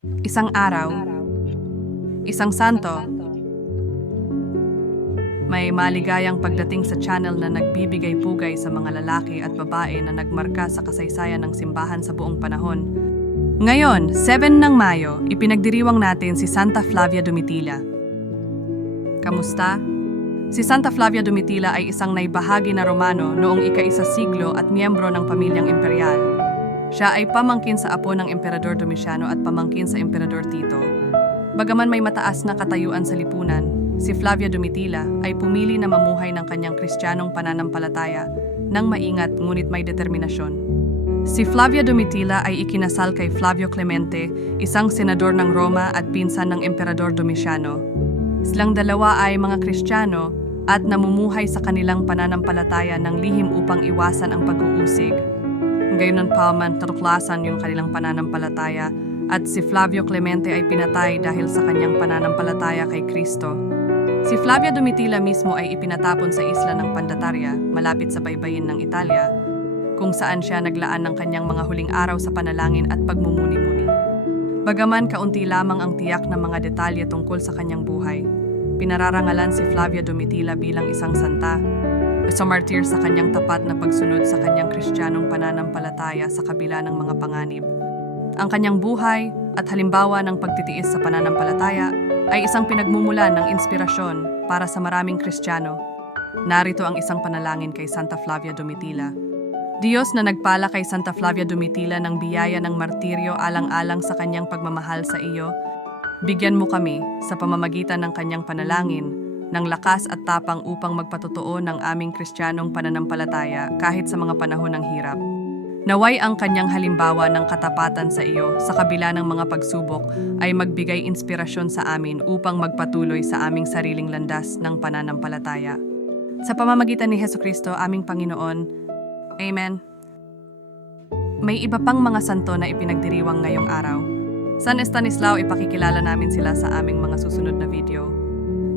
Isang araw, isang santo, may maligayang pagdating sa channel na nagbibigay pugay sa mga lalaki at babae na nagmarka sa kasaysayan ng simbahan sa buong panahon. Ngayon, 7 ng Mayo, ipinagdiriwang natin si Santa Flavia Domitila. Kamusta? Si Santa Flavia Domitila ay isang naibahagi na Romano noong ika-isa siglo at miyembro ng pamilyang imperial. Siya ay pamangkin sa apo ng Emperador Domitiano at pamangkin sa Emperador Tito. Bagaman may mataas na katayuan sa lipunan, si Flavia Domitila ay pumili na mamuhay ng kanyang kristyanong pananampalataya ng maingat ngunit may determinasyon. Si Flavia Domitila ay ikinasal kay Flavio Clemente, isang senador ng Roma at pinsan ng Emperador Domitiano. Silang dalawa ay mga Kristiyano at namumuhay sa kanilang pananampalataya ng lihim upang iwasan ang pag-uusig. Gayunan pa man tuklasan yung kanilang pananampalataya at si Flavio Clemente ay pinatay dahil sa kanyang pananampalataya kay Kristo. Si Flavia Domitila mismo ay ipinatapon sa isla ng Pandatarya, malapit sa baybayin ng Italia, kung saan siya naglaan ng kanyang mga huling araw sa panalangin at pagmumuni-muni. Bagaman kaunti lamang ang tiyak na mga detalye tungkol sa kanyang buhay, pinararangalan si Flavia Domitila bilang isang santa, isang martir sa kanyang tapat na pagsunod sa kanyang kristyanong pananampalataya sa kabila ng mga panganib. Ang kanyang buhay at halimbawa ng pagtitiis sa pananampalataya ay isang pinagmumulan ng inspirasyon para sa maraming kristyano. Narito ang isang panalangin kay Santa Flavia Domitila. Diyos na nagpala kay Santa Flavia Domitila ng biyaya ng martiryo alang-alang sa kanyang pagmamahal sa iyo, bigyan mo kami sa pamamagitan ng kanyang panalangin ng lakas at tapang upang magpatotoo ng aming kristyanong pananampalataya kahit sa mga panahon ng hirap. Naway ang kanyang halimbawa ng katapatan sa iyo sa kabila ng mga pagsubok ay magbigay inspirasyon sa amin upang magpatuloy sa aming sariling landas ng pananampalataya. Sa pamamagitan ni Heso Kristo, aming Panginoon, Amen. May iba pang mga santo na ipinagdiriwang ngayong araw. San Estanislao ipakikilala namin sila sa aming mga susunod na video.